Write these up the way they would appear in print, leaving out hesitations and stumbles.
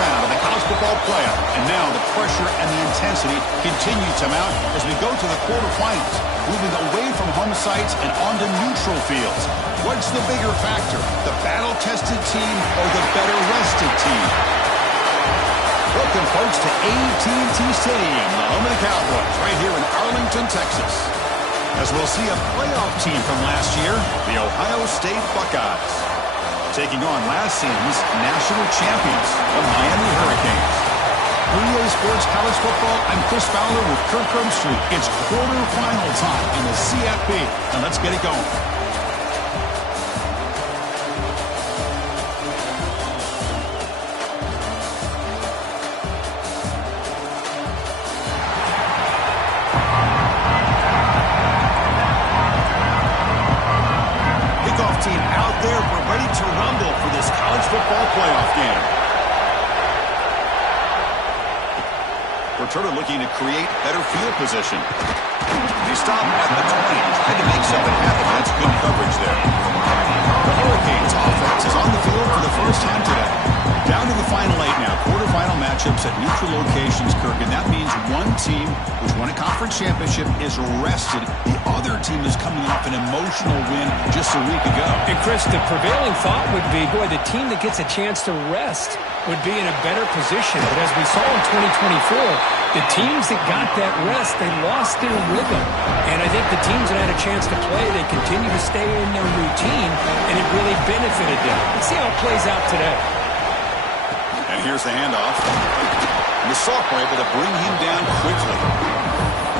round of the college football playoff. And now the pressure and the intensity continue to mount as we go to the quarterfinals, moving away from home sites and onto neutral fields. What's the bigger factor, the battle-tested team or the better-rested team? Welcome, folks, to AT&T Stadium, the home of the Cowboys, right here in Arlington, Texas. As we'll see a playoff team from last year, the Ohio State Buckeyes, taking on last season's national champions, the Miami Hurricanes. For EA Sports College Football, I'm Chris Fowler with Kirk Herbstreit. It's quarterfinal time in the CFP, and let's get it going. Team out there, we're ready to rumble for this college football playoff game. Returner looking to create better field position. They stop at the 20, trying to make something happen. That's good coverage there. The Hurricanes offense is on the field for the first time today. Down to the final 8 now. Quarterfinal matchups at neutral locations, Kirk, and that means one team which won a conference championship is rested. The other team is coming off an emotional win just a week ago. And Chris, the prevailing thought would be, boy, the team that gets a chance to rest would be in a better position. But as we saw in 2024, the teams that got that rest, they lost their rhythm. And I think the teams that had a chance to play, they continue to stay in their routine, and it really benefited them. Let's see how it plays out today. And here's the handoff. And the sophomore able to bring him down quickly.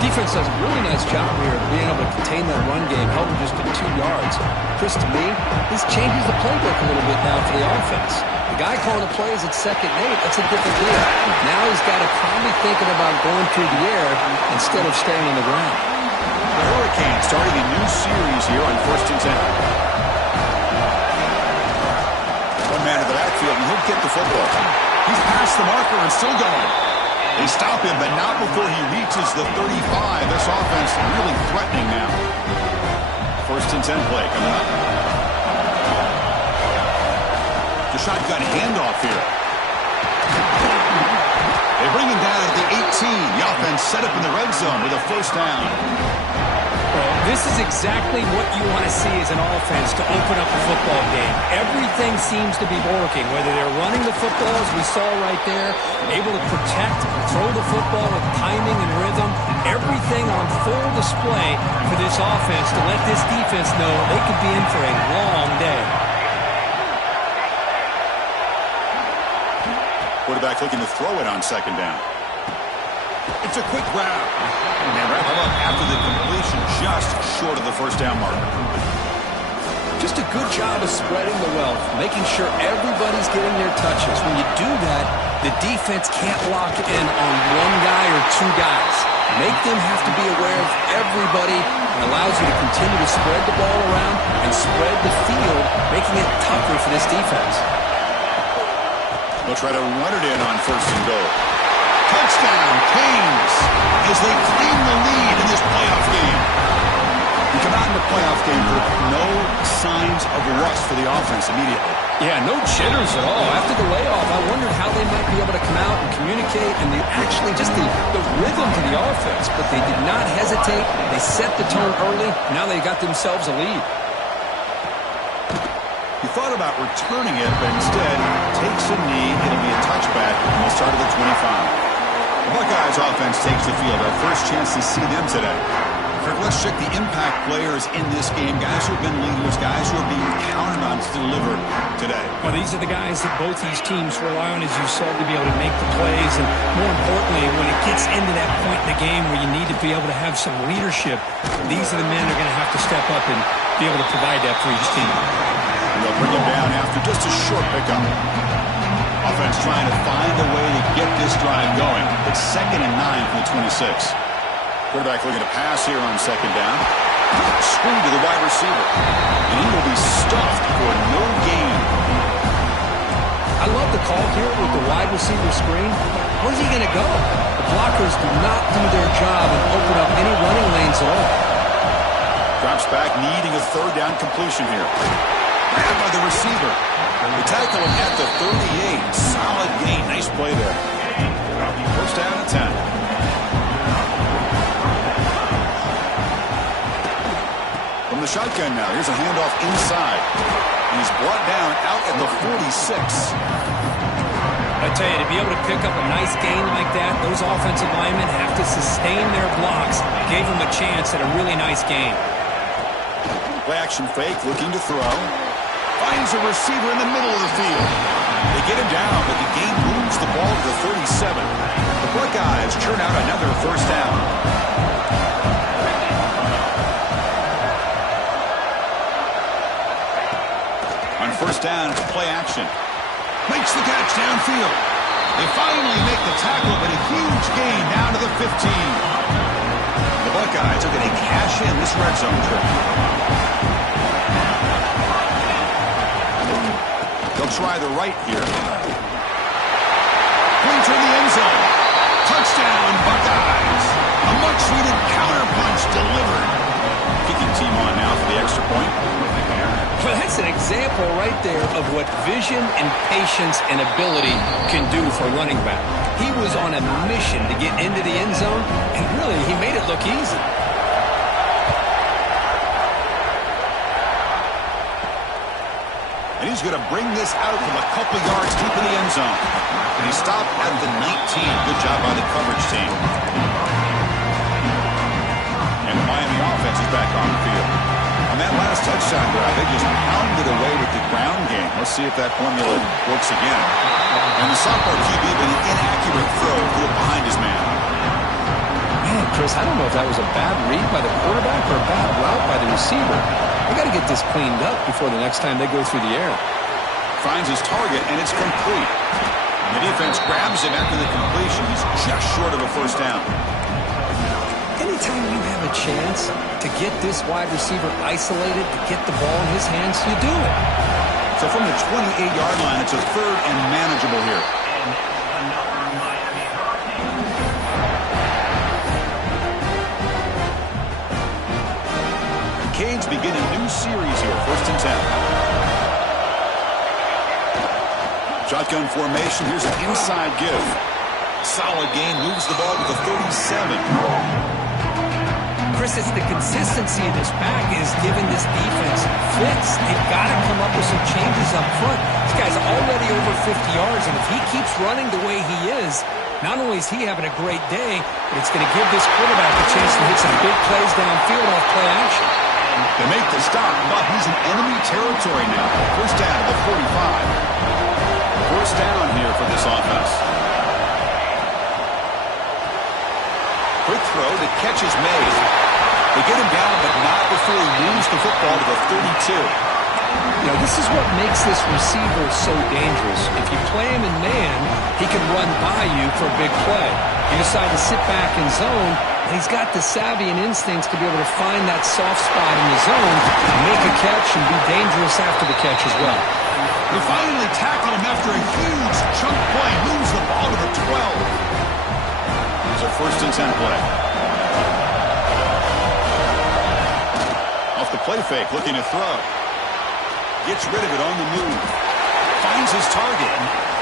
Defense does a really nice job here of being able to contain that run game, held him just to 2 yards. Chris, to me, this changes the playbook a little bit now for the offense. The guy calling the plays at 2nd and 8, that's a different deal. Now he's got to probably thinking about going through the air instead of staying on the ground. The Hurricanes starting a new series here on 1st and 10. One man to the backfield, and he'll get the football. He's past the marker and still going. They stop him, but not before he reaches the 35. This offense really threatening now. 1st and 10 play coming up. The shotgun handoff here. They bring him down at the 18. The offense set up in the red zone with a 1st down. Well, this is exactly what you want to see as an offense to open up a football game. Everything seems to be working, whether they're running the football, as we saw right there, able to protect, throw the football with timing and rhythm, everything on full display for this offense to let this defense know they could be in for a long day. Quarterback looking to throw it on 2nd down. It's a quick grab. And they wrap it up after the completion just short of the 1st down marker. Just a good job of spreading the wealth, making sure everybody's getting their touches. When you do that, the defense can't lock in on one guy or 2 guys. Make them have to be aware of everybody and allows you to continue to spread the ball around and spread the field, making it tougher for this defense. They'll try to run it in on 1st and goal. Touchdown, Canes, as they claim the lead in this playoff game. We come out in the playoff game with no signs of rust for the offense immediately. Yeah, no jitters at all. After the layoff, I wondered how they might be able to come out and communicate and actually just the rhythm to the offense. But they did not hesitate. They set the tone early. Now they got themselves a lead. He thought about returning it, but instead takes a knee. It'll be a touchback, and they'll start at the 25. The Buckeyes offense takes the field. Our first chance to see them today. Kirk, let's check the impact players in this game. Guys who have been leaders, guys who are being counted on to deliver today. Well, these are the guys that both these teams rely on, as you said, to be able to make the plays. And more importantly, when it gets into that point in the game where you need to be able to have some leadership, these are the men that are going to have to step up and be able to provide that for each team. And they'll bring him down after just a short pickup. Offense trying to find a way to get this drive going. It's 2nd and 9 from the 26. Quarterback looking to pass here on 2nd down. Screen to the wide receiver. And he will be stuffed for no gain. I love the call here with the wide receiver screen. Where's he going to go? The blockers do not do their job and open up any running lanes at all. Drops back, needing a 3rd down completion here. Grabbed by the receiver. They tackle him at the 38. Solid gain. Nice play there. First down and 10. From the shotgun now. Here's a handoff inside. And he's brought down out at the 46. I tell you, to be able to pick up a nice gain like that, those offensive linemen have to sustain their blocks. Gave him a chance at a really nice gain. Play action fake, looking to throw. Finds a receiver in the middle of the field. They get him down, but the game moves the ball to the 37. The Buckeyes churn out another first down. On first down, it's play action. Makes the catch downfield. They finally make the tackle, but a huge gain down to the 15. The Buckeyes are going to cash in this red zone trip. They'll try the right here. Points in the end zone. Touchdown, Buckeyes. A much-needed counterpunch delivered. Kicking team on now for the extra point. Well, that's an example right there of what vision and patience and ability can do for a running back. He was on a mission to get into the end zone, and really, he made it look easy. And he's going to bring this out from a couple yards deep in the end zone. And he stopped at the 19. Good job by the coverage team. And the Miami offense is back on the field. On that last touchdown drive, they just pounded away with the ground game. Let's see if that formula works again. And the sophomore QB with an inaccurate throw threw it behind his man. Man, Chris, I don't know if that was a bad read by the quarterback or a bad route by the receiver. They got to get this cleaned up before the next time they go through the air. Finds his target, and it's complete. The defense grabs him after the completion. He's just short of a first down. Anytime you have a chance to get this wide receiver isolated, to get the ball in his hands, you do it. So from the 28-yard line, it's a third and manageable here. The Canes begin a new series here, first and 10. Shotgun formation, here's an inside give. Solid gain, moves the ball to the 37. Chris, it's the consistency of this back is giving this defense fits. They've got to come up with some changes up front. This guy's already over 50 yards, and if he keeps running the way he is, not only is he having a great day, but it's going to give this quarterback a chance to hit some big plays downfield off play action. They make the stop, but he's in enemy territory now. First down to the 45. First down here for this offense. Quick throw, the catch is made. They get him down, but not before he moves the football to the 32. You know, this is what makes this receiver so dangerous. If you play him in man, he can run by you for a big play. You decide to sit back in zone, and he's got the savvy and instincts to be able to find that soft spot in the zone, make a catch, and be dangerous after the catch as well. They finally tackle him after a huge chunk play. Moves the ball to the 12. Here's a first and 10 play. Off the play fake, looking to throw. Gets rid of it on the move. Finds his target.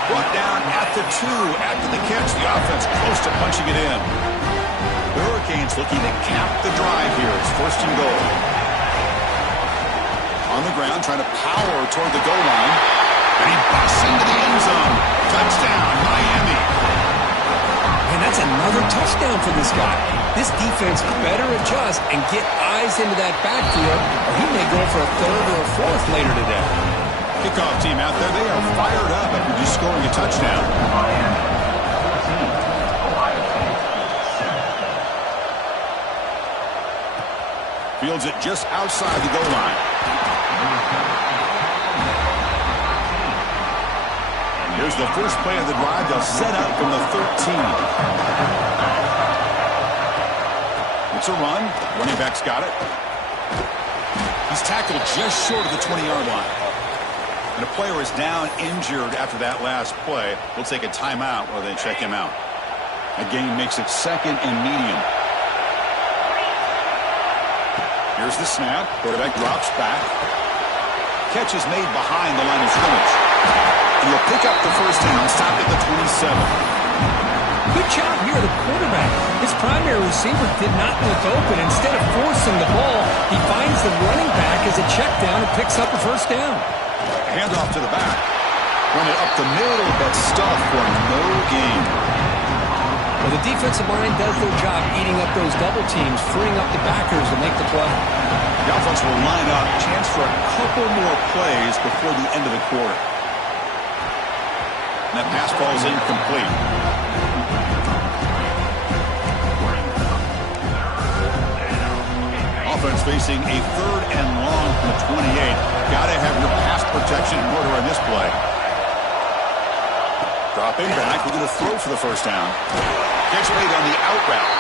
Brought down at the 2 after the catch. The offense close to punching it in. The Hurricanes looking to cap the drive here. It's first and goal. On the ground, trying to power toward the goal line. And he busts into the end zone. Touchdown, Miami. And that's another touchdown for this guy. This defense better adjust and get eyes into that backfield, or he may go for a third or a fourth later today. Kickoff team out there, they are fired up after just scoring a touchdown. Fields it just outside the goal line. Here's the first play of the drive. They'll set up from the 13. It's a run. Running back's got it. He's tackled just short of the 20-yard line. And a player is down injured after that last play. We'll take a timeout while they check him out. A gain makes it second and medium. Here's the snap. Quarterback drops back. Catch is made behind the line of scrimmage. And he'll pick up the first down, stop at the 27. Good job here, the quarterback. His primary receiver did not look open. Instead of forcing the ball, he finds the running back as a check down and picks up a first down. Handoff to the back. Run it up the middle, but stuffed for no gain. Well, the defensive line does their job eating up those double teams, freeing up the backers to make the play. The offense will line up. Chance for a couple more plays before the end of the quarter. And that pass ball is incomplete. Offense facing a 3rd and long from the 28. Got to have your pass protection in order on this play. Dropping back, we're going to throw for the first down. Gets made on the out route.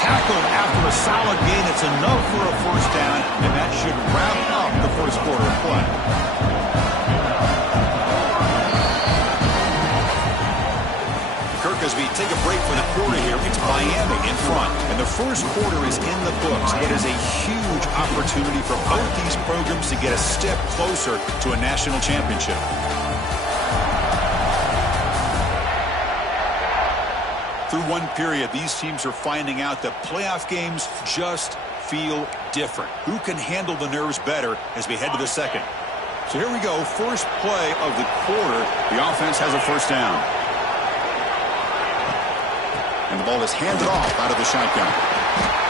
Tackled after a solid gain. It's enough for a first down, and that should wrap up the first quarter of play. Kirk, as we take a break for the quarter here, it's Miami in front. And the first quarter is in the books. It is a huge opportunity for both these programs to get a step closer to a national championship. Through one period, these teams are finding out that playoff games just feel different. Who can handle the nerves better as we head to the second? So here we go. First play of the quarter. The offense has a first down. And the ball is handed off out of the shotgun.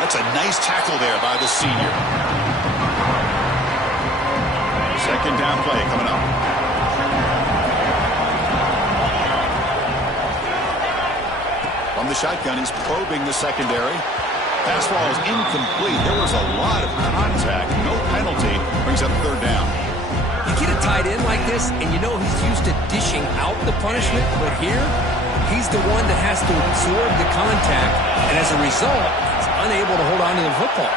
That's a nice tackle there by the senior. Second down play coming up. From the shotgun, he's probing the secondary. Pass ball is incomplete. There was a lot of contact. No penalty. Brings up 3rd down. You get a tight end like this, and you know he's used to dishing out the punishment, but here, he's the one that has to absorb the contact, and as a result, he's unable to hold on to the football.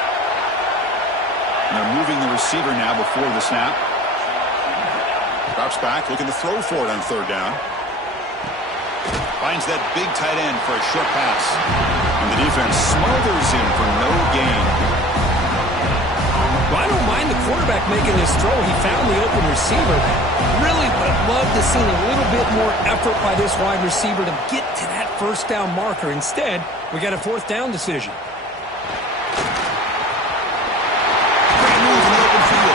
And they're moving the receiver now before the snap. Drops back, looking to throw for it on 3rd down. Finds that big tight end for a short pass. And the defense smothers him for no gain. Well, I don't mind the quarterback making this throw. He found the open receiver. Really would have loved to see a little bit more effort by this wide receiver to get to that first down marker. Instead, we got a 4th down decision. Great move in the open field.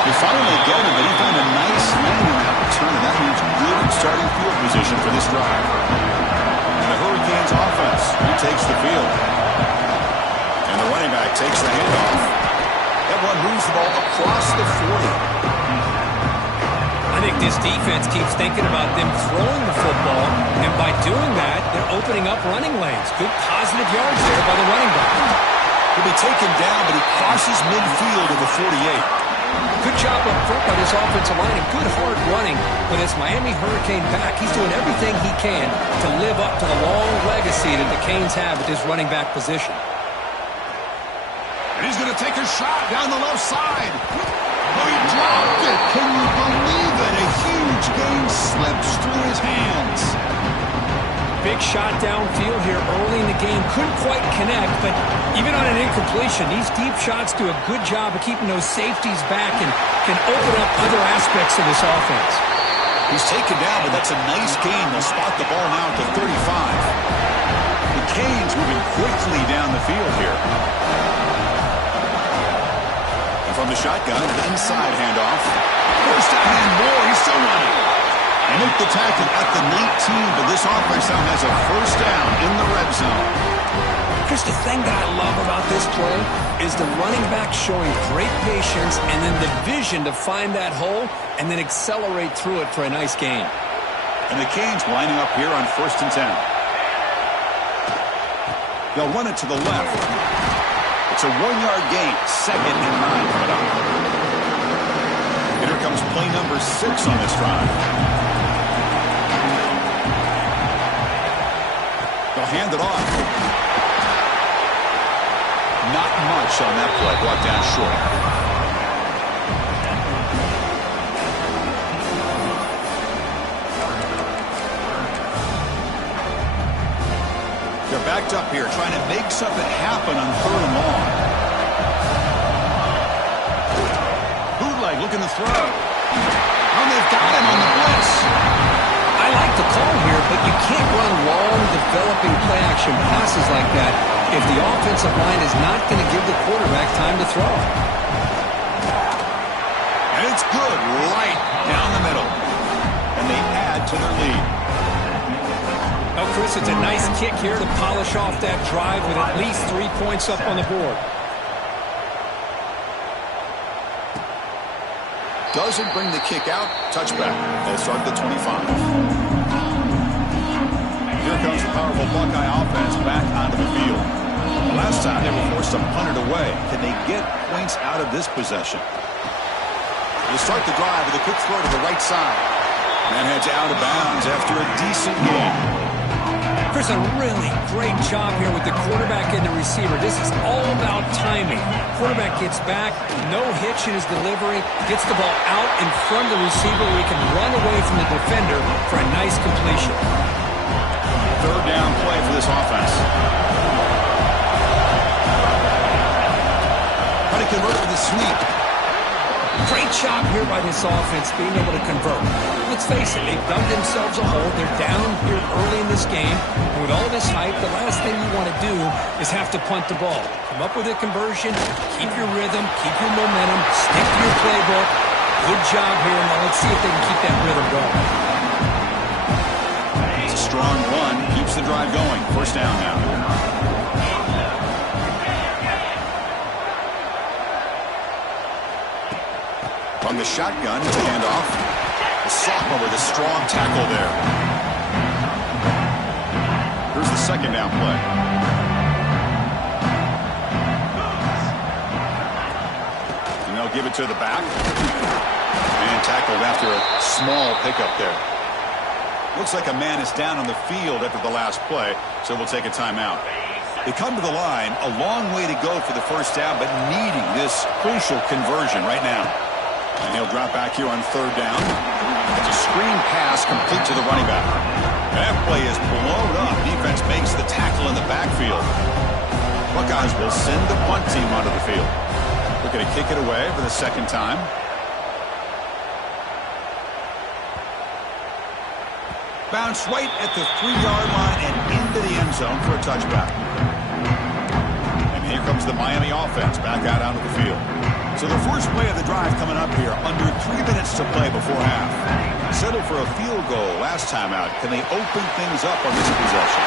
They finally get him, but he found a nice lane in that return, and that means good starting field position for this drive. And the Hurricanes offense retakes the field. And the running back takes the handoff. That one moves the ball across the 40. I think this defense keeps thinking about them throwing the football, and by doing that, they're opening up running lanes. Good positive yards there by the running back. He'll be taken down, but he crosses midfield to the 48. Good job up front by this offensive line and good hard running. But as Miami Hurricane back, he's doing everything he can to live up to the long legacy that the Canes have at this running back position. And he's going to take a shot down the left side. Oh, he dropped it. Can you believe it? A huge gain slips through his hands. Big shot downfield here early in the game. Couldn't quite connect, but even on an incompletion, these deep shots do a good job of keeping those safeties back and can open up other aspects of this offense. He's taken down, but that's a nice gain. They'll spot the ball now at the 35. The Canes moving quickly down the field here. And from the shotgun, an inside handoff. First down and more. He's still running. They make the tackle at the 19, but this offense now has a first down in the red zone. Chris, the thing that I love about this play is the running back showing great patience and then the vision to find that hole and then accelerate through it for a nice gain. And the Canes lining up here on 1st and 10. They'll run it to the left. It's a 1-yard gain, 2nd and 9 coming up. And here comes play number 6 on this drive. They'll hand it off. Not much on that play. Brought down short. They're backed up here, trying to make something happen on 3rd and long. Bootleg looking to throw. And they've got him on the blitz. the call here, but you can't run long, developing play-action passes like that if the offensive line is not going to give the quarterback time to throw. And it's good right down the middle. And they add to their lead. Oh, Chris, it's a nice kick here to polish off that drive with at least 3 points up on the board. Doesn't bring the kick out. Touchback. They'll start the 25. Here comes the powerful Buckeye offense back onto the field. The last time they were forced to punt it away. Can they get points out of this possession? They'll start the drive with a quick throw to the right side. And heads out of bounds after a decent game. Chris, a really great job here with the quarterback and the receiver. This is all about timing. Quarterback gets back, no hitch in his delivery, gets the ball out in front of the receiver where he can run away from the defender for a nice completion. Third down play for this offense. How to convert with a sweep. Great job here by this offense being able to convert. Let's face it, they've dug themselves a hole. They're down here early in this game. And with all this hype, the last thing you want to do is have to punt the ball. Come up with a conversion, keep your rhythm, keep your momentum, stick to your playbook. Good job here. Now let's see if they can keep that rhythm going. It's a strong run. Keeps the drive going. First down now. From the shotgun to handoff. The sophomore with a strong tackle there. Here's the second down play. And they'll give it to the back. And tackled after a small pickup there. Looks like a man is down on the field after the last play, so we'll take a timeout. They come to the line, a long way to go for the first down, but needing this crucial conversion right now. And he'll drop back here on third down. It's a screen pass complete to the running back. That play is blown up. Defense makes the tackle in the backfield. Buckeyes will send the punt team onto the field. Looking to kick it away for the second time. Bounce right at the 3-yard line and into the end zone for a touchback. And here comes the Miami offense back out onto the field. So the first play of the drive coming up here, under 3 minutes to play before half. Settled for a field goal last time out. Can they open things up on this possession?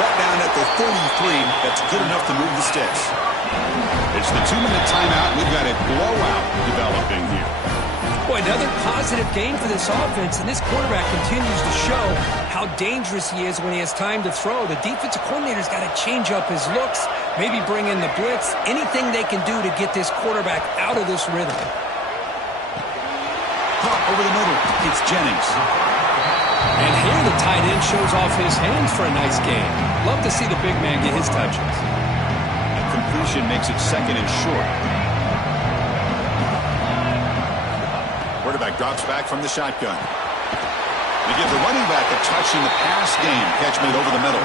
Brought down at the 33. That's good enough to move the sticks. It's the 2-minute timeout. We've got a blowout developing here. Boy, another positive game for this offense, and this quarterback continues to show how dangerous he is when he has time to throw. The defensive coordinator's got to change up his looks, maybe bring in the blitz, anything they can do to get this quarterback out of this rhythm. Pop over the middle. It's Jennings. And here the tight end shows off his hands for a nice game. Love to see the big man get his touches. And completion makes it second and short. Quarterback drops back from the shotgun. They give the running back a touch in the pass game. Catch made over the middle.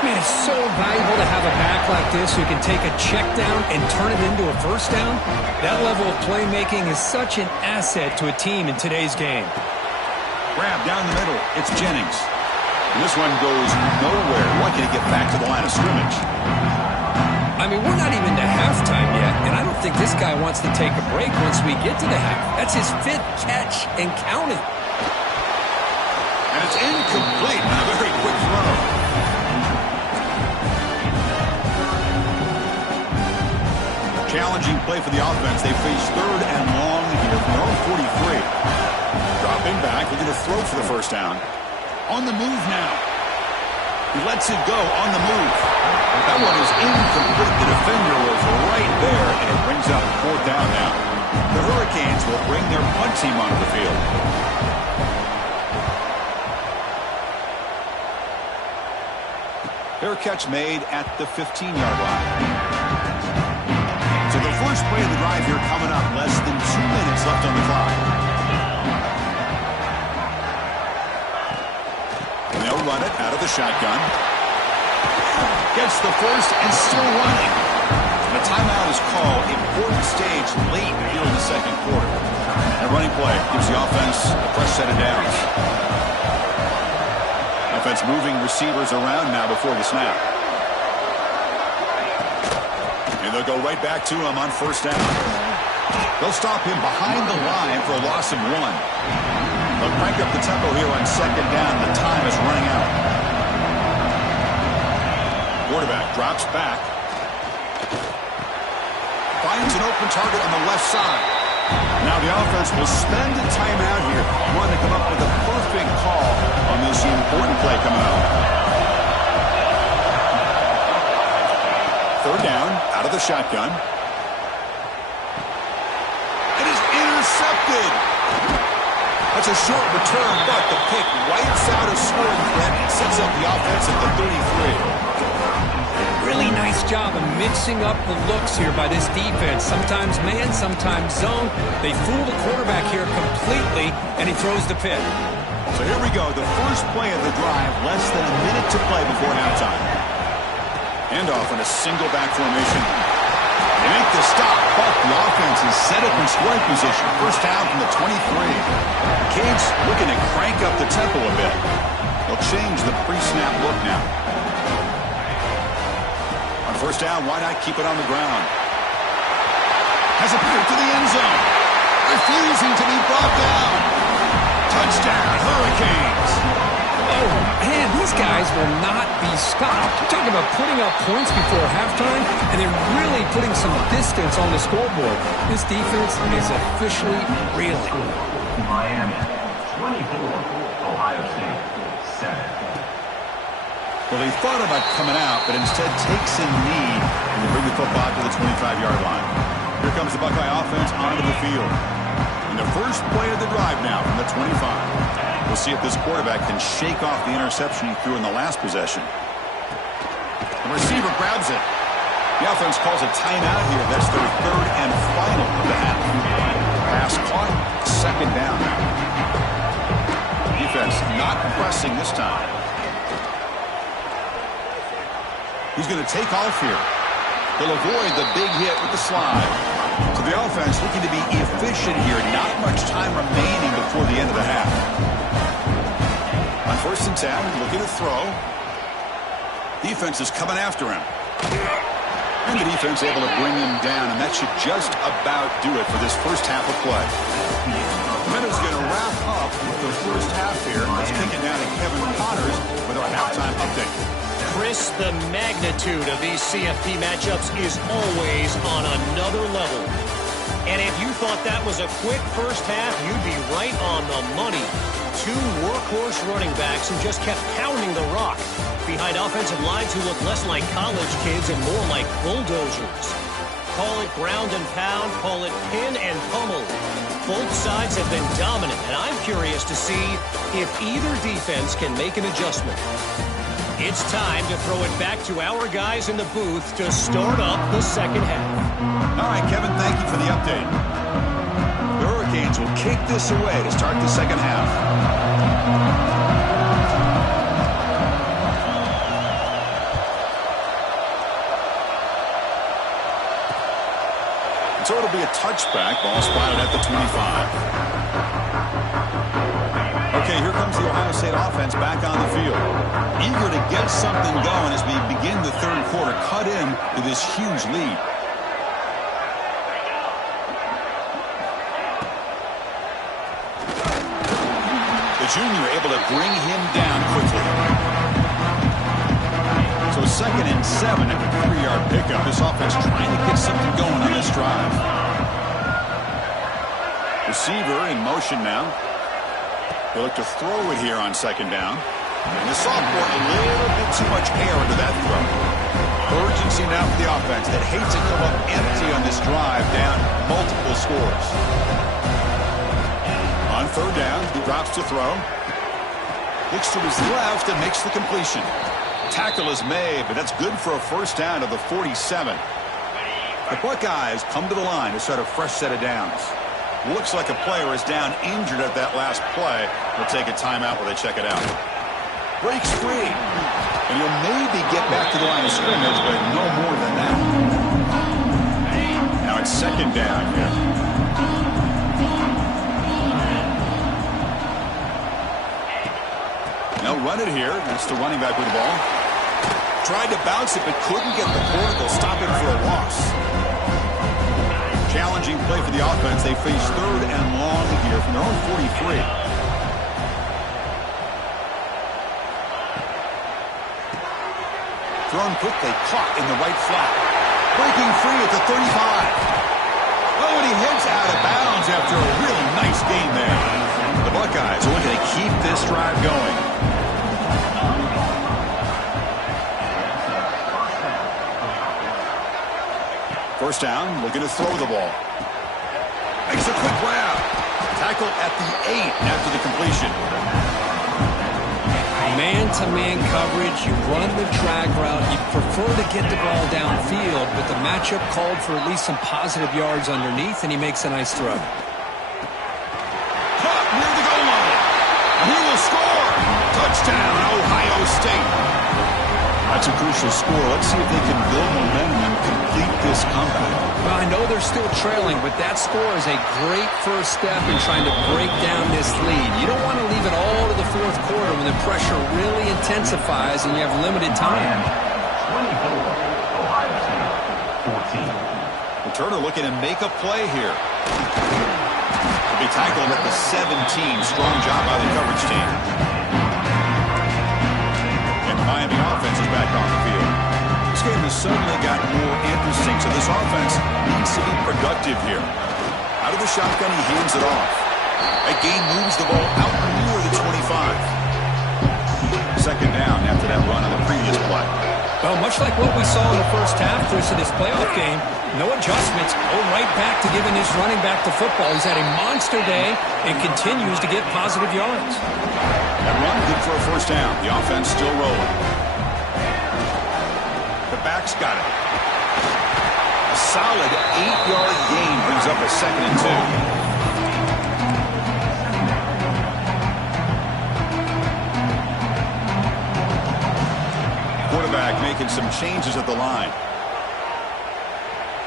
Man, it's so valuable to have a back like this who can take a check down and turn it into a first down. That level of playmaking is such an asset to a team in today's game. Grab down the middle. It's Jennings. And this one goes nowhere. Lucky to get back to the line of scrimmage. I mean, we're not even to halftime yet, and I don't think this guy wants to take a break once we get to the half. That's his 5th catch and counting. And it's incomplete on a very quick throw. Challenging play for the offense. They face third and long here from their own 43. Dropping back, looking to throw for the first down. On the move now. He lets it go on the move. That one is incomplete. The defender was right there, and it brings up fourth down now. The Hurricanes will bring their punt team onto the field. Fair catch made at the 15-yard line. So the first play of the drive here coming up. Less than 2 minutes left on the clock. And they'll run it out of the shotgun. Gets the first and still running. And a timeout is called. Important stage late here in the second quarter. And running play gives the offense a fresh set of downs. Offense moving receivers around now before the snap. And they'll go right back to him on first down. They'll stop him behind the line for a loss of 1. They'll crank up the tempo here on second down. The time is running out. Quarterback drops back. Finds an open target on the left side. Now the offense will spend a timeout here. Want to come up with a perfect call on this important play coming up. Third down, out of the shotgun. It is intercepted. That's a short return, but the pick wipes out a scoring threat and sets up the offense at the 33. Really nice job of mixing up the looks here by this defense. Sometimes man, sometimes zone. They fool the quarterback here completely, and he throws the pick. So here we go. The first play of the drive, less than a minute to play before halftime. Handoff in a single back formation. They make the stop, but the offense is set up in scoring position. First down from the 23. Canes looking to crank up the tempo a bit. They'll change the pre-snap look now. First down, why not keep it on the ground? Has a pass to the end zone. Refusing to be brought down. Touchdown, Hurricanes. Oh, man, these guys will not be stopped. You're talking about putting up points before halftime, and they're really putting some distance on the scoreboard. This defense is officially reeling. Miami, 24, Ohio State, 7. Well, he thought about coming out, but instead takes a knee and they bring the football to the 25-yard line. Here comes the Buckeye offense onto the field. And the first play of the drive now from the 25. We'll see if this quarterback can shake off the interception he threw in the last possession. The receiver grabs it. The offense calls a timeout here. That's their third and final of the half. Pass caught, second down. Defense not pressing this time. He's going to take off here. He'll avoid the big hit with the slide. So the offense looking to be efficient here. Not much time remaining before the end of the half. On first and 10, looking to throw. Defense is coming after him. And the defense able to bring him down, and that should just about do it for this first half of play. The Minnows going to wrap up the first half here. Let's kick it down to Kevin Connors with our halftime update. Chris, the magnitude of these CFP matchups is always on another level. And if you thought that was a quick first half, you'd be right on the money. Two workhorse running backs who just kept pounding the rock behind offensive lines who look less like college kids and more like bulldozers. Call it ground and pound, call it pin and pummel. Both sides have been dominant, and I'm curious to see if either defense can make an adjustment. It's time to throw it back to our guys in the booth to start up the second half. All right, Kevin, thank you for the update. The Hurricanes will kick this away to start the second half. So it'll be a touchback. Ball spotted at the 25. Okay, here comes the Ohio State offense back on the field. Eager to get something going as we begin the third quarter. Cut in to this huge lead. The junior able to bring him down quickly. So second and 7 after a 3-yard pickup. This offense trying to get something going on this drive. Receiver in motion now. They look to throw it here on second down. And the sophomore a little bit too much air into that throw. Urgency now for the offense that hates to come up empty on this drive, down multiple scores. On third down, he drops to throw. Looks to his left and makes the completion. Tackle is made, but that's good for a first down to the 47. The Buckeyes come to the line to start a fresh set of downs. Looks like a player is down injured at that last play. They'll take a timeout while they check it out. Breaks free. And he'll maybe get back to the line of scrimmage, but no more than that. Now it's second down here. They'll run run it here. That's the running back with the ball. Tried to bounce it, but couldn't get the portal. Stop it for a loss. Challenging play for the offense. They face 3rd and long here from their own 43. Thrown quickly, caught in the right flat. Breaking free at the 35. Oh, and he heads out of bounds after a really nice game there. The Buckeyes are looking to keep this drive going. First down, looking to throw the ball. Makes a quick grab. Tackle at the 8 after the completion. Man-to-man coverage, you run the drag route, you prefer to get the ball downfield, but the matchup called for at least some positive yards underneath, and he makes a nice throw. Caught near the goal line. He will score. Touchdown, Ohio State. That's a crucial score. Let's see if they can build momentum and complete this comeback. Well, I know they're still trailing, but that score is a great first step in trying to break down this lead. You don't want to leave it all to the fourth quarter when the pressure really intensifies and you have limited time. 24, Ohio State, 14. Returner looking to make a play here. Be tackled at the 17. Strong job by the coverage team. And the Miami offense is back on the field. This game has suddenly gotten more interesting, so this offense needs to be productive here. Out of the shotgun, he hands it off. Again, moves the ball out near the 25. Second down after that run on the previous play. Well, much like what we saw in the first half, Chris, of this playoff game, no adjustments, go right back to giving his running back the football. He's had a monster day and continues to get positive yards. That run good for a first down. The offense still rolling. The back's got it. A solid 8-yard gain brings up a 2nd and 2. Quarterback making some changes at the line.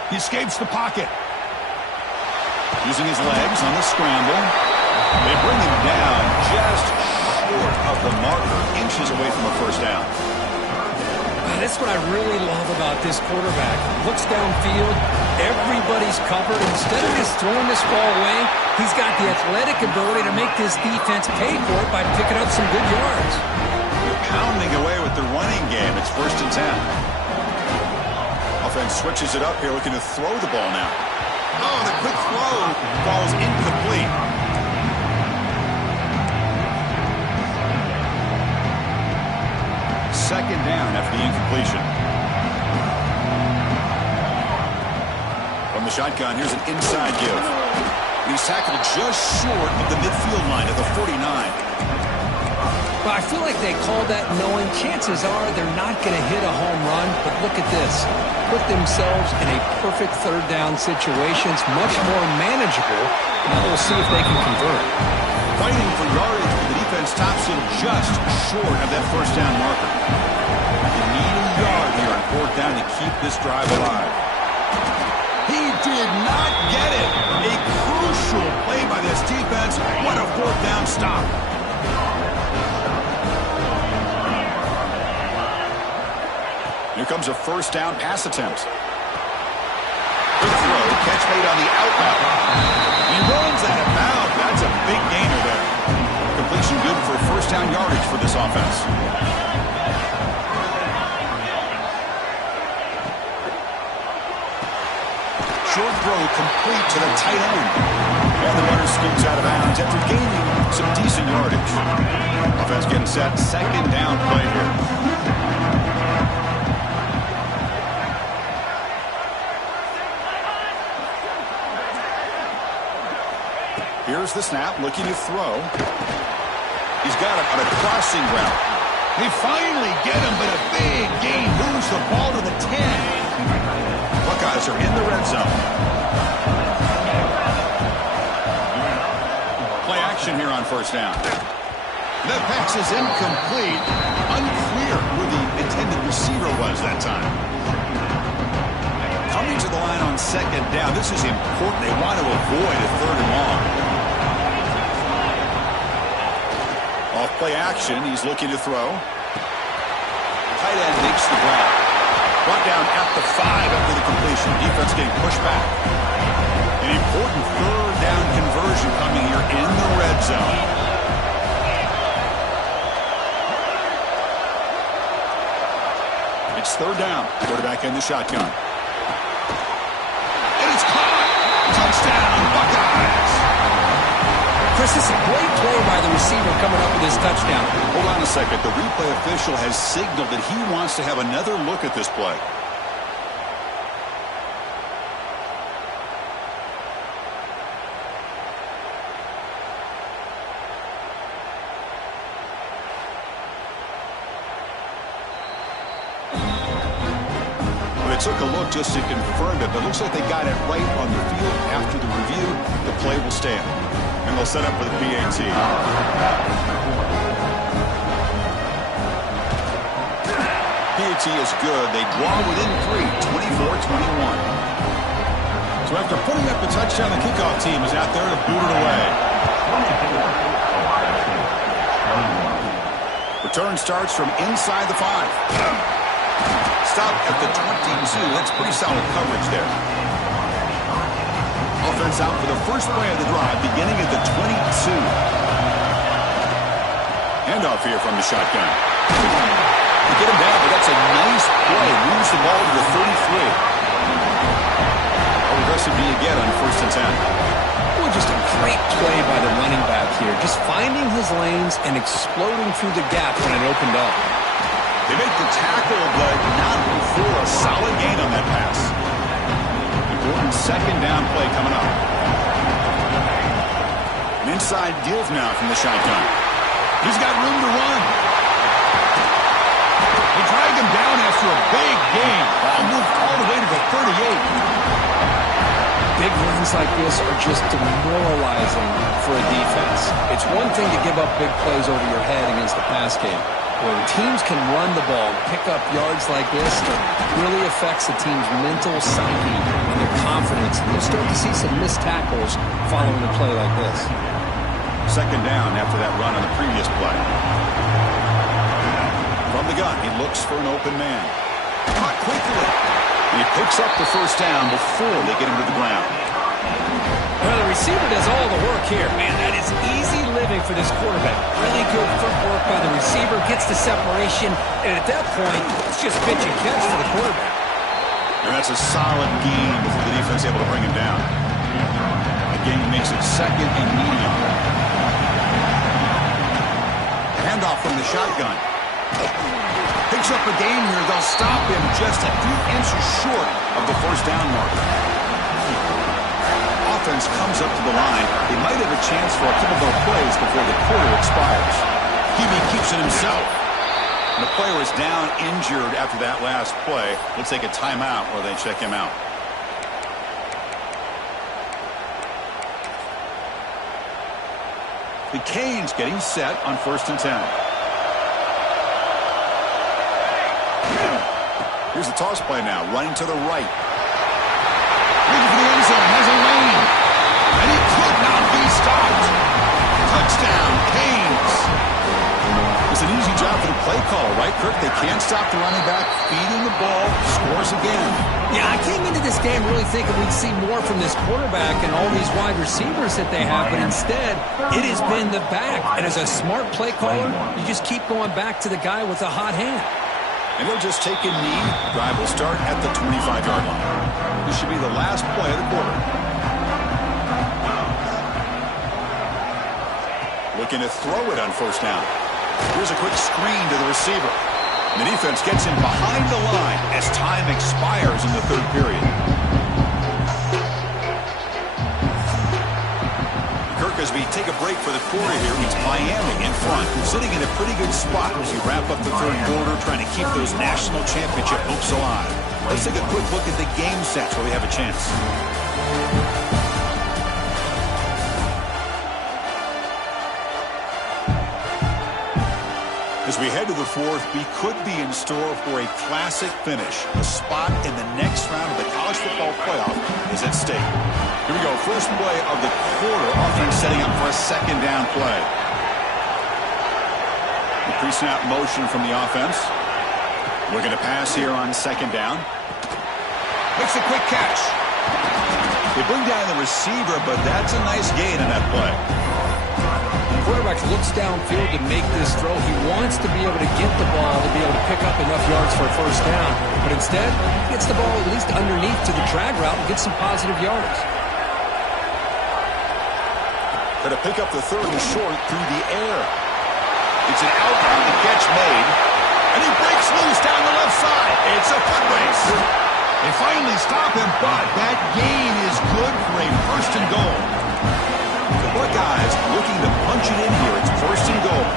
He escapes the pocket. Using his legs on the scramble. They bring him down just short of the marker, inches away from a first down. That's what I really love about this quarterback. Looks downfield, everybody's covered. Instead of just throwing this ball away, he's got the athletic ability to make this defense pay for it by picking up some good yards. They're pounding away with the running game. It's 1st and 10. Offense switches it up here, looking to throw the ball now. Oh, the quick throw falls incomplete. Second down after the incompletion. From the shotgun, here's an inside give. He's tackled just short of the midfield line at the 49. Well, I feel like they called that knowing chances are they're not going to hit a home run, but look at this. Put themselves in a perfect 3rd down situation. It's much more manageable. Now we'll see if they can convert. Fighting for yardage, the defense tops him just short of that first down marker. You need a yard here on 4th down to keep this drive alive. He did not get it. A crucial play by this defense. What a 4th down stop. Here comes a first down pass attempt. Good throw, catch made on the outlet. He runs out of bounds. That's a big gainer there. Completion good for first down yardage for this offense. Short throw complete to the tight end. And the runner scoots out of bounds after gaining some decent yardage. Offense getting set. 2nd down play here. Here's the snap, looking to throw. He's got him on a crossing route. They finally get him, but a big gain moves the ball to the 10. Buckeyes are in the red zone. Play action here on first down. The pass is incomplete. Unclear who the intended receiver was that time. Coming to the line on 2nd down. This is important. They want to avoid a 3rd and long. Off play action. He's looking to throw. Tight end makes the grab. Brought down at the 5 after the completion. Defense getting pushed back. An important third down conversion coming here in the red zone. It's third down. Quarterback in the shotgun. And it's caught. Touchdown, Buckeyes. Chris, this is a great play by the receiver coming up with his touchdown. Hold on a second. The replay official has signaled that he wants to have another look at this play. Took a look just to confirm it, but it looks like they got it right on the field. After the review, the play will stand. And they'll set up for the PAT. PAT is good. They draw within 3, 24-21. So after putting up the touchdown, the kickoff team is out there to boot it away. Return starts from inside the 5. Stop at the 22. That's pretty solid coverage there. Offense out for the first play of the drive, beginning at the 22. Handoff here from the shotgun. They get him down, but that's a nice play. Moves the ball to the 33. How aggressive do you get on 1st and 10? Well, just a great play by the running back here. Just finding his lanes and exploding through the gap when it opened up. They make the tackle, but not before a solid gain on that pass. Important second down play coming up. An inside give now from the shotgun. He's got room to run. They drag him down after a big gain. Ball moved all the way to the 38. Big runs like this are just demoralizing for a defense. It's one thing to give up big plays over your head against the pass game. When teams can run the ball, pick up yards like this, it really affects the team's mental psyche and their confidence. And you'll start to see some missed tackles following a play like this. Second down after that run on the previous play. From the gun, he looks for an open man. Caught quickly. And he picks up the first down before they get him to the ground. Well, the receiver does all the work here. Man, that is easy living for this quarterback. Really good footwork by the receiver. Gets the separation. And at that point, it's just pitch and catch for the quarterback. And that's a solid gain before the defense able to bring him down. The gain makes it second and medium. Handoff from the shotgun. Picks up a gain here. They'll stop him just a few inches short of the first down marker. Offense comes up to the line. They might have a chance for a couple more plays before the quarter expires. Hebe keeps it himself. And the player is down injured after that last play. We'll take a timeout while they check him out. The Canes getting set on 1st and 10. Here's the toss play now, running to the right. Looking for the end zone, has a lane. And he could not be stopped. Touchdown, Canes. It's an easy job for the play caller, right, Kirk? They can't stop the running back, feeding the ball, scores again. Yeah, I came into this game really thinking we'd see more from this quarterback and all these wide receivers that they have, but instead, it has been the back. And as a smart play caller, you just keep going back to the guy with the hot hand. And they'll just take a knee. Drive will start at the 25-yard line. This should be the last play of the quarter. Looking to throw it on 1st down. Here's a quick screen to the receiver. The defense gets him behind the line as time expires in the 3rd period. Kirk, as we take a break for the quarter here, it's Miami in front, sitting in a pretty good spot as we wrap up the 3rd quarter, trying to keep those national championship hopes alive. Let's take a quick look at the game sets where we have a chance. As we head to the 4th, we could be in store for a classic finish. A spot in the next round of the college football playoff is at stake. Here we go. First play of the quarter. Offense setting up for a 2nd down play. The pre-snap motion from the offense. Looking to pass here on second down. Makes a quick catch. They bring down the receiver, but that's a nice gain in that play. The quarterback looks downfield to make this throw. He wants to be able to get the ball to be able to pick up enough yards for a first down. But instead, he gets the ball at least underneath to the drag route and gets some positive yards. Going to pick up the third and short through the air. It's an outbound, the catch made. And he breaks loose down the left side. It's a foot race. They finally stop him, but that gain is good for a first and goal. The Buckeyes looking to punch it in here. It's first and goal.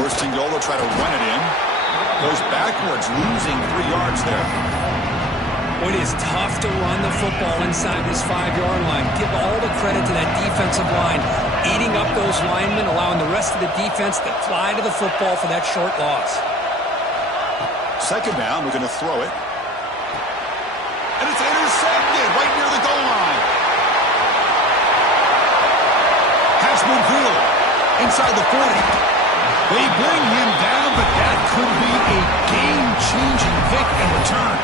First and goal, they'll try to run it in. Goes backwards, losing 3 yards there. It is tough to run the football inside this 5-yard line. Give all the credit to that defensive line, eating up those linemen, allowing the rest of the defense to fly to the football for that short loss. Second down, we're going to throw it. And it's intercepted right near the goal line. Pass move field inside the 40. They bring him down, but that could be a game-changing pick and return.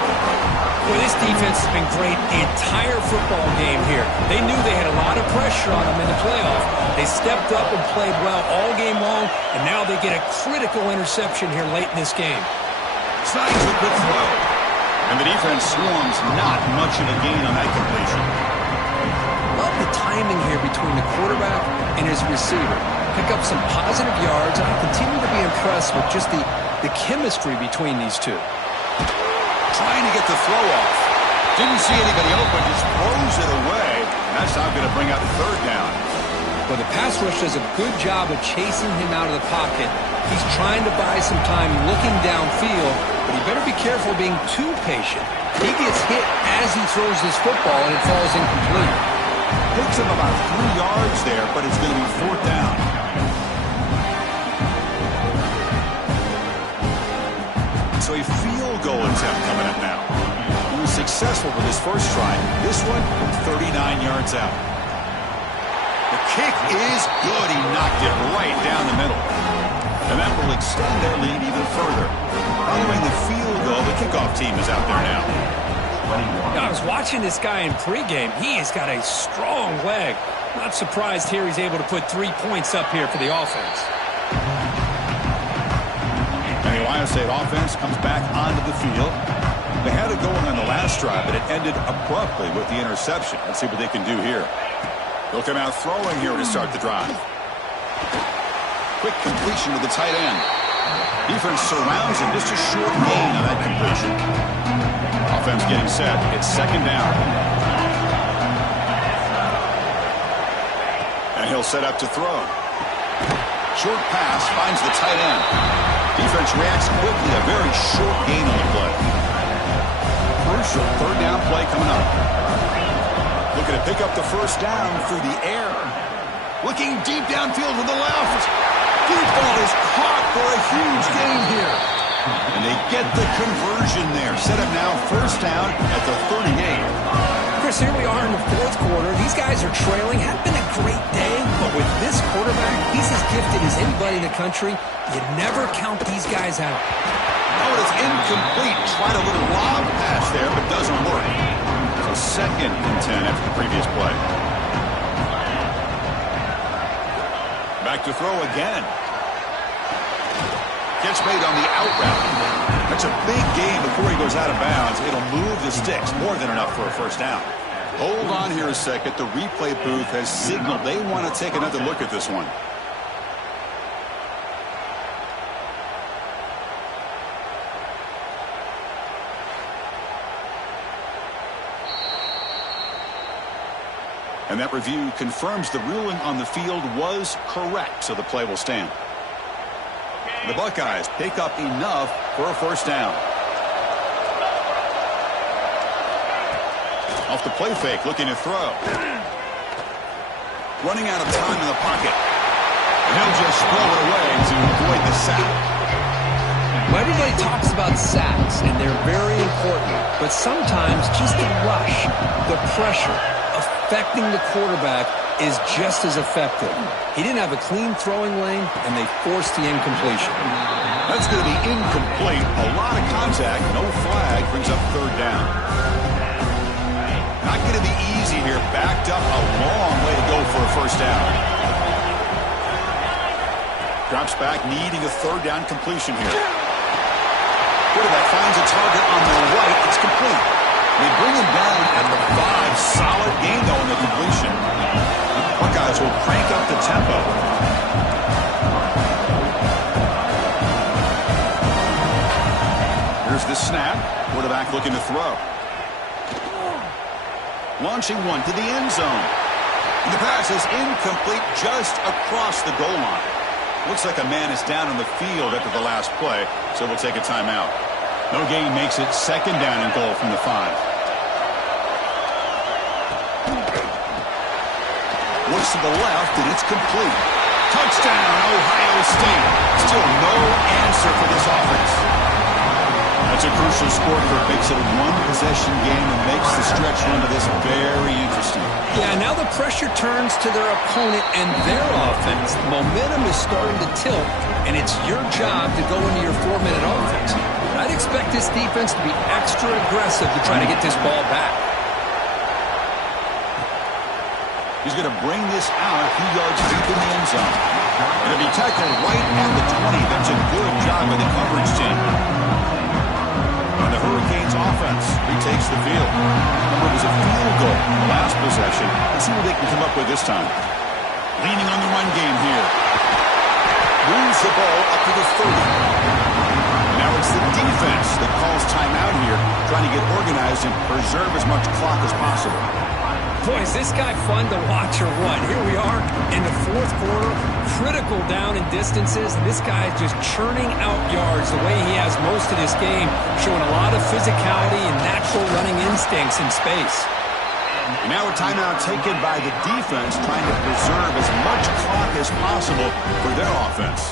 Well, this defense has been great the entire football game here. They knew they had a lot of pressure on them in the playoff. They stepped up and played well all game long, and now they get a critical interception here late in this game. Snides a good throw. And the defense swarms not much of a gain on that completion. Love the timing here between the quarterback and his receiver. Pick up some positive yards, and I continue to be impressed with just the chemistry between these two. Trying to get the throw off. Didn't see anybody open, just throws it away. That's not going to bring out the third down. Well, the pass rush does a good job of chasing him out of the pocket. He's trying to buy some time looking downfield, but he better be careful being too patient. He gets hit as he throws this football, and it falls incomplete. Picks him about 3 yards there, but it's going to be fourth down. So a field goal attempt coming up now. He was successful with his first try. This one from 39 yards out. The kick is good. He knocked it right down the middle. And that will extend their lead even further. Following the field goal, the kickoff team is out there now. I was watching this guy in pregame. He has got a strong leg. Not surprised here he's able to put 3 points up here for the offense. And the Ohio State offense comes back onto the field. They had it going on the last drive, but it ended abruptly with the interception. Let's see what they can do here. They'll come out throwing here to start the drive. Quick completion to the tight end. Defense surrounds him. Just a short gain on that completion. Offense getting set. It's second down. And he'll set up to throw. Short pass finds the tight end. Defense reacts quickly. A very short gain on the play. Crucial third down play coming up. Looking to pick up the first down through the air. Looking deep downfield to the left. Deep ball is caught for a huge gain here. And they get the conversion there. Set up now first down at the 38. Chris, here we are in the fourth quarter. These guys are trailing. Hadn't been a great day, but with this quarterback, he's as gifted as anybody in the country. You never count these guys out. Oh, it's incomplete. Tried a little lob pass there, but doesn't work. So second and 10 after the previous play. Back to throw again. Gets made on the out route. That's a big gain before he goes out of bounds. It'll move the sticks. More than enough for a first down. Hold on here a second. The replay booth has signaled they want to take another look at this one. And that review confirms the ruling on the field was correct, so the play will stand. The Buckeyes pick up enough for a first down. Off the play fake, looking to throw. Running out of time in the pocket. And he'll just throw it away to avoid the sack. Everybody talks about sacks, and they're very important. But sometimes just the rush, the pressure, affecting the quarterback is just as effective. He didn't have a clean throwing lane, and they forced the incompletion. That's going to be incomplete. A lot of contact. No flag. Brings up third down. Not going to be easy here. Backed up a long way to go for a first down. Drops back, needing a third down completion here. Quarterback finds a target on the right. It's complete. They bring him down at the 5. Solid gain, though, in the completion. Buckeyes will crank up the tempo. Here's the snap. Quarterback looking to throw. Launching one to the end zone. And the pass is incomplete just across the goal line. Looks like a man is down on the field after the last play, so we'll take a timeout. No gain makes it second down and goal from the 5. Looks to the left, and it's complete. Touchdown, Ohio State. Still no answer for this offense. That's a crucial score for it. Makes it a one-possession game and makes the stretch run to this very interesting. Yeah, now the pressure turns to their opponent and their offense. The momentum is starting to tilt, and it's your job to go into your 4-minute offense. I'd expect this defense to be extra aggressive to try to get this ball back. He's going to bring this out a few yards deep in the end zone. It'll be tackled right at the 20. That's a good job by the coverage team. And the Hurricanes offense retakes the field. Remember, it was a field goal in the last possession. Let's see what they can come up with this time. Leaning on the run game here. Moves the ball up to the 30. Now it's the defense that calls timeout here, trying to get organized and preserve as much clock as possible. Boy, is this guy fun to watch or what? Here we are in the fourth quarter, critical down and distances, and this guy is just churning out yards the way he has most of this game, showing a lot of physicality and natural running instincts in space. And now a timeout taken by the defense, trying to preserve as much clock as possible for their offense.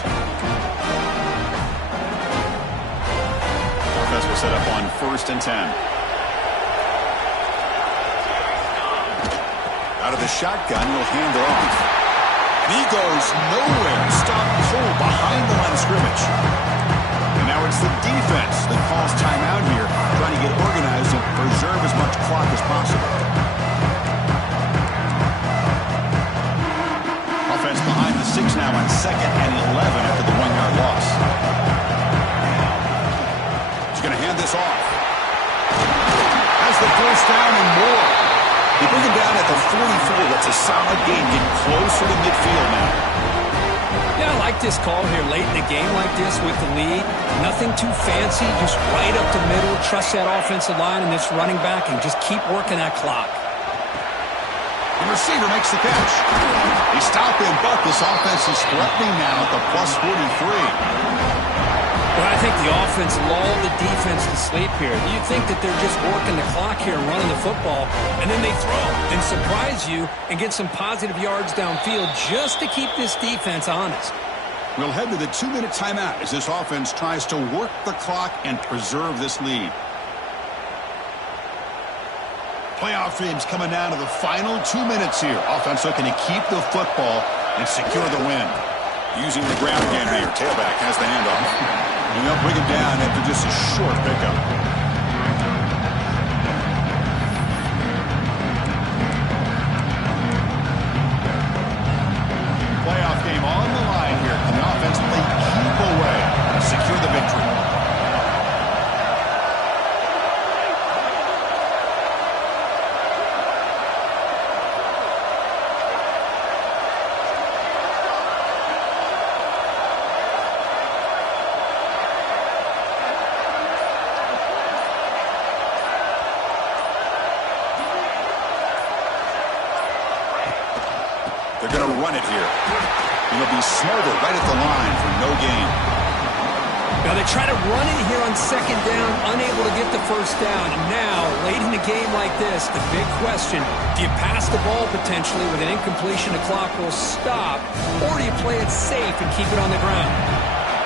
Offense will set up on 1st and 10. Out of the shotgun, he'll hand it off. And he goes nowhere. Stop cold behind the line of scrimmage. And now it's the defense that calls timeout here, trying to get organized and preserve as much clock as possible. Offense behind the 6 now on 2nd and 11 after the 1-yard loss. He's going to hand this off. Has the first down and more. They bring him down at the 44. That's a solid gain, getting closer to midfield now. Yeah, I like this call here late in the game like this with the lead. Nothing too fancy, just right up the middle. Trust that offensive line and this running back and just keep working that clock. The receiver makes the catch. They stop him, but this offense is threatening now at the plus 43. Well, I think the offense lulled the defense to sleep here. You think that they're just working the clock here and running the football, and then they throw and surprise you and get some positive yards downfield just to keep this defense honest. We'll head to the 2-minute timeout as this offense tries to work the clock and preserve this lead. Playoff teams coming down to the final 2 minutes here. Offense looking to keep the football and secure the win. Using the ground game here. Tailback has the handoff. And they'll bring him down after just a short pickup. Playoff game on the line here. Can the offense play keep away and secure the victory? They're going to run it here. It'll be smothered right at the line for no gain. Now they try to run it here on 2nd down, unable to get the first down. And now, late in the game like this, the big question, do you pass the ball potentially with an incompletion? The clock will stop. Or do you play it safe and keep it on the ground?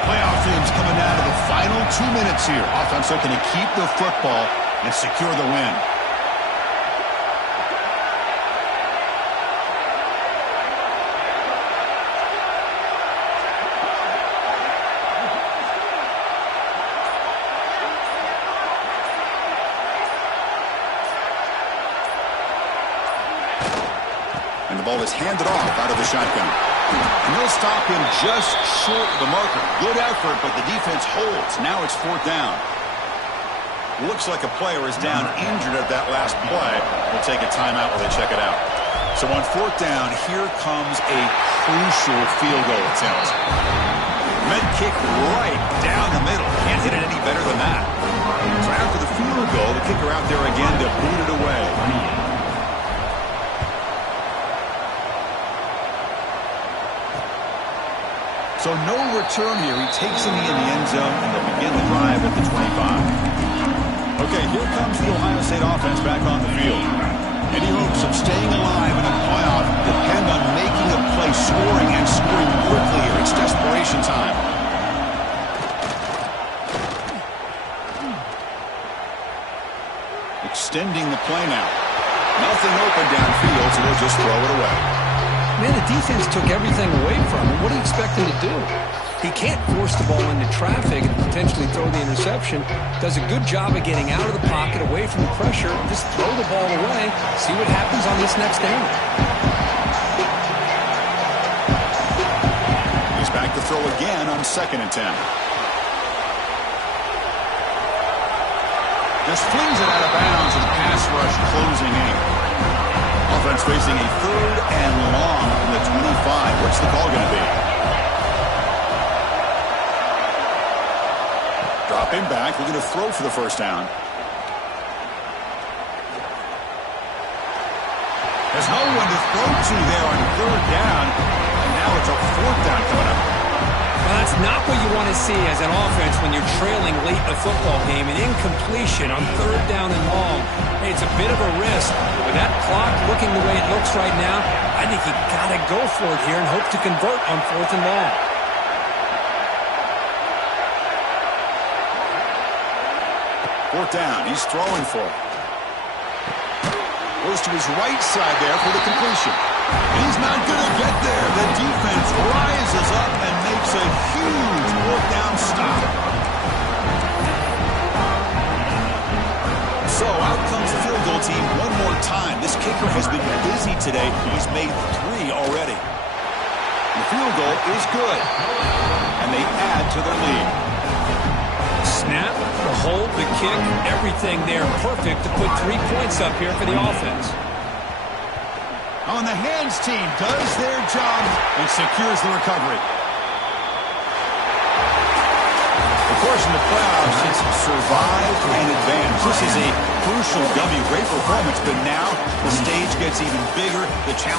Playoff teams coming down to the final 2 minutes here. Offense looking to keep the football and secure the win. And the ball is handed off out of the shotgun. And they'll stop him just short of the marker. Good effort, but the defense holds. Now it's 4th down. Looks like a player is down injured at that last play. We'll take a timeout while they check it out. So on 4th down, here comes a crucial field goal attempt. Meant kick right down the middle. Can't hit it any better than that. So after the field goal, the kicker out there again to boot it away. So no return here. He takes it in the end zone, and they'll begin the drive at the 25. Okay, here comes the Ohio State offense back on the field. Any hopes of staying alive in a playoff depend on making a play, scoring, and scoring quickly here. It's desperation time. Extending the play now. Nothing open downfield, so they'll just throw it away. Man, the defense took everything away from him. What do you expect him to do? He can't force the ball into traffic and potentially throw the interception. Does a good job of getting out of the pocket, away from the pressure. Just throw the ball away. See what happens on this next down. He's back to throw again on 2nd and 10. Just flings it out of bounds and pass rush closing in. Offense facing a 3rd and long from the 25. What's the call going to be? Dropping back, looking to throw for the 1st down. There's no one to throw to there on 3rd down, and now it's a 4th down coming up. Well, that's not what you want to see as an offense when you're trailing late in a football game. An incompletion on 3rd down and long. Hey, it's a bit of a risk. With that clock looking the way it looks right now, I think you got to go for it here and hope to convert on 4th and long. Fourth down, he's throwing for it. Goes to his right side there for the completion. He's not going to get there. The defense rises up and makes a huge 4th down stop. So out comes the field goal team one more time. This kicker has been busy today. He's made 3 already. The field goal is good. And they add to their lead. Snap, the hold, the kick, everything there perfect to put 3 points up here for the offense. On the hands team does their job and secures the recovery. Of course, in the playoffs, it's survive and advance. This is a crucial W. Great performance, but now the stage gets even bigger. The challenge